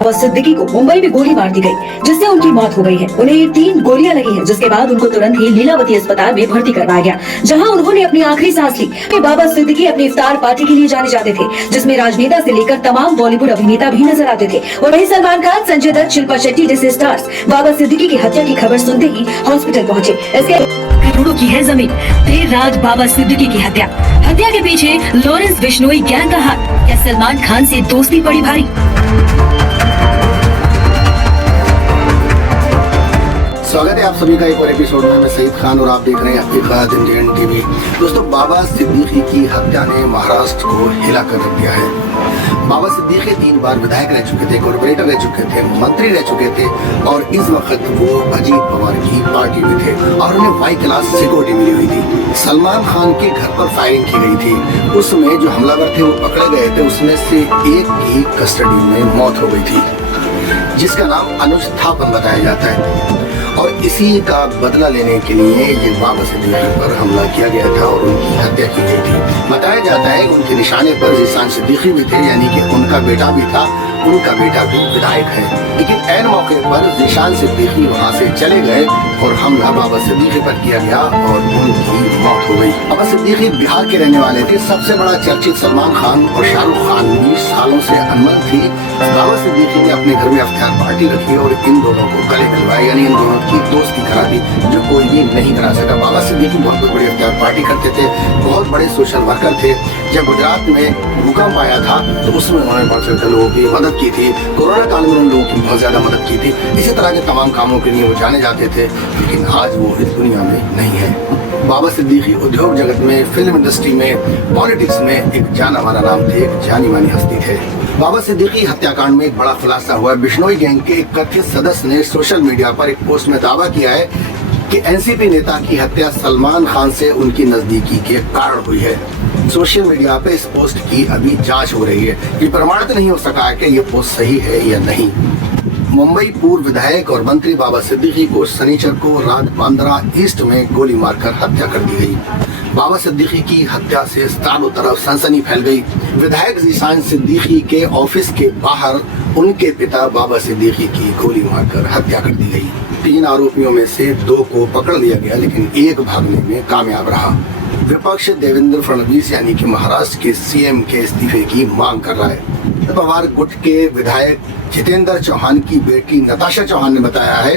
सिद्दीकी को मुंबई में गोली मार दी गई, जिससे उनकी मौत हो गई है। उन्हें 3 गोलियां लगी हैं, जिसके बाद उनको तुरंत ही लीलावती अस्पताल में भर्ती करवाया गया, जहां उन्होंने अपनी आखिरी सांस ली। बाबा सिद्दीकी अपनी इफ्तार पार्टी के लिए जाने जाते थे, जिसमें राजनेता से लेकर तमाम बॉलीवुड अभिनेता भी नजर आते थे। और वहीं सलमान खान, संजय दत्त, शिल्पा शेट्टी जैसे स्टार्स बाबा सिद्दीकी की हत्या की खबर सुनते ही हॉस्पिटल पहुँचे। इसके करोड़ों की है जमीन, देर रात बाबा सिद्दीकी की हत्या के पीछे लॉरेंस बिश्नोई गैंग का हाथ, क्या सलमान खान से दोस्ती पड़ी भारी? स्वागत है आप सभी का एक और एपिसोड में। मैं सईद खान और आप देख रहे हैं हकीकत इंडियन टीवी। दोस्तों, बाबा सिद्दीकी की हत्या ने महाराष्ट्र को हिला कर रख दिया है। बाबा सिद्दीकी 3 बार विधायक रह चुके थे, कॉर्पोरेटर रह चुके थे, मंत्री रह चुके थे और इस वक्त वो अजीत पवार की पार्टी में थे और उन्हें वाई क्लास सिक्योरिटी मिली हुई थी। सलमान खान के घर पर फायरिंग की गई थी। उसमें जो हमलावर थे वो पकड़े गए थे, उसमें से एक की कस्टडी में मौत हो गई थी, जिसका नाम अनुज थापन बताया जाता है। और इसी का बदला लेने के लिए ये बाबा सिद्दीकी पर हमला किया गया था और उनकी हत्या की गई थी। बताया जाता है कि उनके निशाने पर जीशान सिद्दीकी भी थे, यानी कि उनका बेटा भी था। उनका बेटा भी विधायक है, लेकिन ऐन मौके पर जीशान सिद्दीकी वहाँ से चले गए और हमला बाबा सिद्दीकी पर किया गया और उनकी मौत हो गई। बाबा सिद्दीकी बिहार के रहने वाले थे। सबसे बड़ा चर्चित सलमान खान और शाहरुख खान भी सालों से अनबन थी। बाबा सिद्दीकी ने अपने घर में इफ्तार पार्टी रखी और इन दोनों को गले मिलवाए, यानी इन दोनों की दोस्ती करा दी, जो कोई भी नहीं करा सका। बाबा सिद्दीकी बहुत बड़ी इफ्तार पार्टी करते थे, बहुत बड़े सोशल वर्कर थे। जब गुजरात में भूकंप आया था तो उसमें उन्होंने बहुत से लोगों की मदद की थी। कोरोना काल में उन लोगों की बहुत ज्यादा मदद की थी। इसी तरह के तमाम कामों के लिए वो जाने जाते थे, लेकिन आज वो इस दुनिया में नहीं है। बाबा सिद्दीकी उद्योग जगत में, फिल्म इंडस्ट्री में, पॉलिटिक्स में एक जाना माना नाम थे, एक जानी मानी हस्ती थे। बाबा सिद्दीकी हत्याकांड में एक बड़ा खुलासा हुआ। बिश्नोई गैंग के एक कथित सदस्य ने सोशल मीडिया पर एक पोस्ट में दावा किया है कि एनसीपी नेता की हत्या सलमान खान से उनकी नजदीकी के कारण हुई है। सोशल मीडिया पे इस पोस्ट की अभी जांच हो रही है। ये प्रमाणित नहीं हो सका है कि ये पोस्ट सही है या नहीं। मुंबई पूर्व विधायक और मंत्री बाबा सिद्दीकी को शनिचर को रात बांद्रा ईस्ट में गोली मारकर हत्या कर दी गई। बाबा सिद्दीकी की हत्या से चारों तरफ सनसनी फैल गई। विधायक जीशान सिद्दीकी के ऑफिस के बाहर उनके पिता बाबा सिद्दीकी की गोली मारकर हत्या कर दी गई। 3 आरोपियों में से 2 को पकड़ लिया गया, लेकिन एक भागने में कामयाब रहा। विपक्ष देवेंद्र फडणवीस यानी कि महाराष्ट्र के सीएम के इस्तीफे की मांग कर रहा है। पवार गुट के विधायक जितेंद्र चौहान की बेटी नताशा चौहान ने बताया है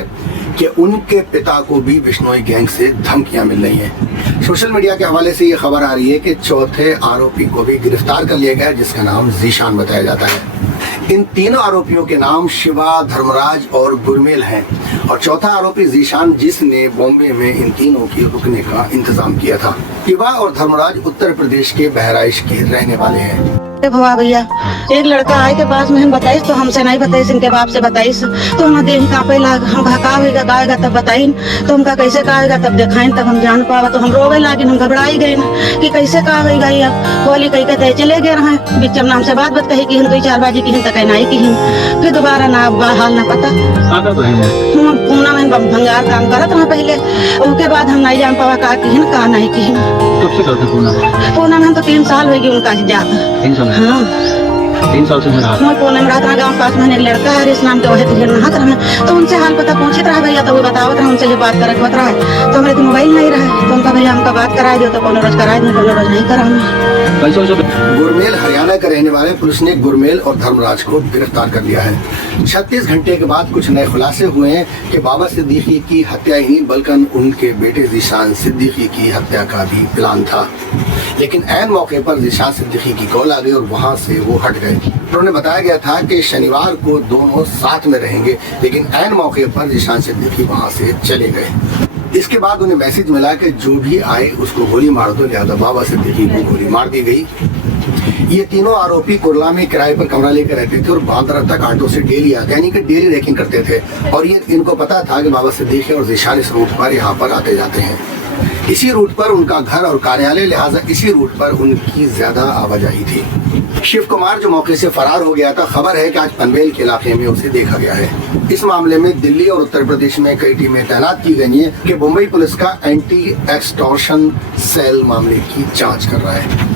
कि उनके पिता को भी बिश्नोई गैंग से धमकियां मिल रही हैं। सोशल मीडिया के हवाले से ये खबर आ रही है कि चौथे आरोपी को भी गिरफ्तार कर लिया गया, जिसका नाम जीशान बताया जाता है। इन 3 आरोपियों के नाम शिवा, धर्मराज और गुरमेल हैं और चौथा आरोपी जीशान, जिसने बॉम्बे में इन तीनों की रुकने का इंतजाम किया था। शिवा और धर्मराज उत्तर प्रदेश के बहराइच के रहने वाले हैं। भवा भैया, एक लड़का आए के पास में हम बताइस तो हमसे नहीं बताइस, इनके बाप से बताइस तो हम देह कांपे लाग। हम कहा गाएगा तब बताइन, तो हमका कैसे कहेगा तब दिखाइन, तब हम जान पावा। तो हम रोवे लागिन, हम घबराई गए ना कि कैसे कहेगा। अब बोली कही कहते चले गए रहे बीच में हमसे बात कही कि 2-4 बाजी की तक नहीं की। फिर दोबारा ना हाल ना पता। हम पूना में भंगार काम करत रहे पहले, उसके बाद हम नहीं जान पावा का की का नहीं की। पूना में हम तो 3 साल हो गए उनका जाता। हाँ, 3 साल से मैं पुणे में रहता गाँव पास में एक लड़का है इस नाम के वही तो नहात रहे, तो उनसे हाल पता पूछते रहा भैया, तो वो बतावत रहा, उनसे जो बात करत रहा है। तो हमारे तो मोबाइल नहीं रहा, तो उनका भैया हमका बात करा दियो, तो कोनो रोज करा दियो, कोनो रोज नहीं करा। गुरमेल हरियाणा का रहने वाले पुलिस ने गुरमेल और धर्मराज को गिरफ्तार कर लिया है। 36 घंटे के बाद कुछ नए खुलासे हुए हैं कि बाबा सिद्दीकी की हत्या ही नहीं बल्कि उनके बेटे जीशान सिद्दीकी की हत्या का भी प्लान था। लेकिन ऐन मौके पर जीशान सिद्दीकी की कॉल आ गई और वहां से वो हट गए। उन्होंने बताया गया था कि शनिवार को दोनों साथ में रहेंगे, लेकिन ऐन मौके पर जीशान सिद्दीकी वहां से चले गए। इसके बाद उन्हें मैसेज मिला कि जो भी आए उसको गोली मार दो, लिहाजा बाबा सिद्दीकी को गोली मार दी गई। ये तीनों आरोपी कुर्ला में किराए पर कमरा लेकर रहते थे और बांद्रा तक ऑटो से डेली आते, यानी कि डेली रैकिंग करते थे। और ये इनको पता था कि बाबा सिद्दीकी और जीशान इस रूट पर यहाँ पर आते जाते हैं। इसी रूट पर उनका घर और कार्यालय, लिहाजा इसी रूट पर उनकी ज्यादा आवाजाही थी। शिव कुमार जो मौके से फरार हो गया था, खबर है कि आज पनवेल के इलाके में उसे देखा गया है। इस मामले में दिल्ली और उत्तर प्रदेश में कई टीमें तैनात की गई हैं कि मुंबई पुलिस का एंटी एक्सटॉर्शन सेल मामले की जांच कर रहा है।